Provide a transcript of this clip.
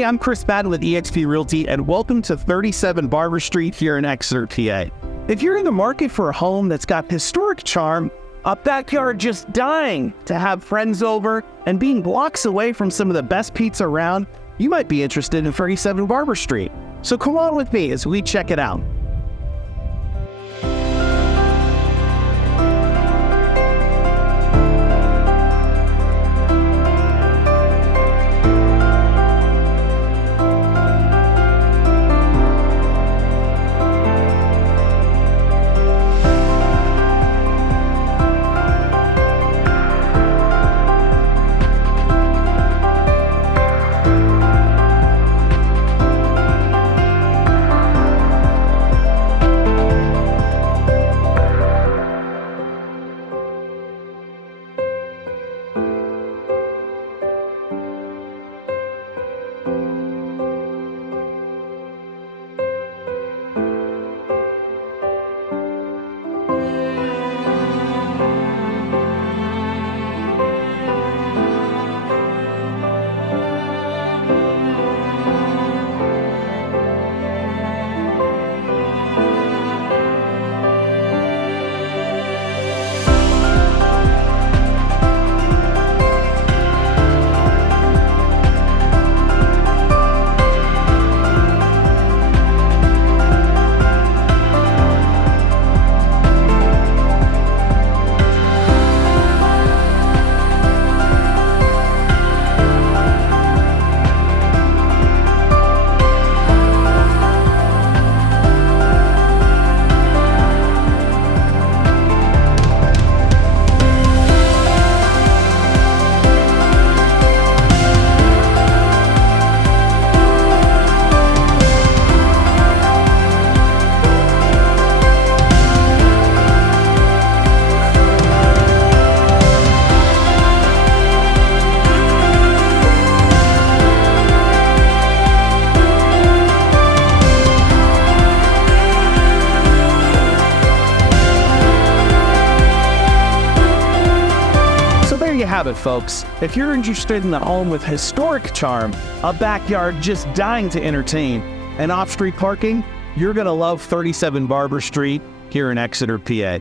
Hey, I'm Chris Madden with eXp Realty, and welcome to 37 Barber Street here in Exeter, PA. If you're in the market for a home that's got historic charm, a backyard just dying to have friends over, and being blocks away from some of the best pizza around, you might be interested in 37 Barber Street. So come on with me as we check it out. You have it, folks. If you're interested in a home with historic charm, a backyard just dying to entertain, and off-street parking, you're going to love 37 Barber Street here in Exeter, PA.